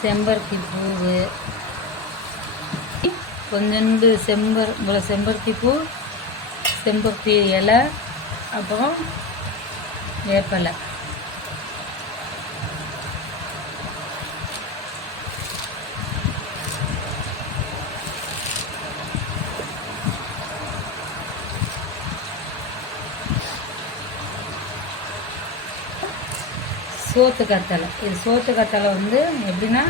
செம்பருத்தி பூவு, கொஞ்சோண்டு செம்பருத்தி பூ, செம்பருத்தி இலை, அப்புறம் வேப்பலை. சோத்து கத்தலை. இது சோத்து கத்தலை வந்து எப்படின்னா,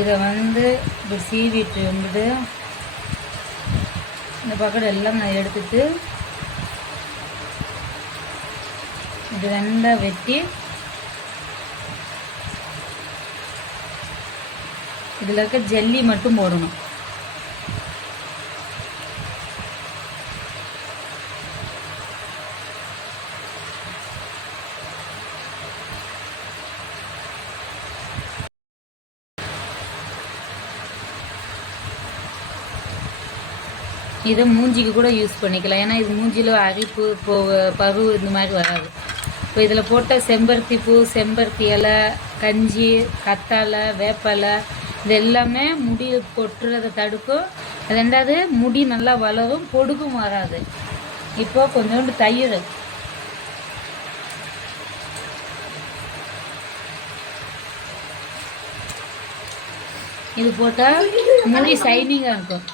இதை வந்து இப்படி சீவிட்டு வந்துட்டு இந்த பக்கெட் எல்லாம் நான் எடுத்துட்டு இது ரெண்டாக வெட்டி இதில் இருக்க ஜல்லி மட்டும் போடணும். இதை மூஞ்சிக்கு கூட யூஸ் பண்ணிக்கலாம். ஏன்னா இது மூஞ்சியில் அரிப்பு பரு இந்த மாதிரி வராது. இப்போ இதில் போட்ட செம்பருத்தி பூ, செம்பருத்தி இலை, கஞ்சி, கத்தாழை, வேப்பலை இது எல்லாமே முடி கொட்டுறதை தடுக்கும். ரெண்டாவது முடி நல்லா வளரும், பொடுகும் வராது. இப்போ கொஞ்சோண்டு தயிர், இது போட்டால் முடி ஷைனிங்காக இருக்கும்.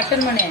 அட்டன் பண்ணு.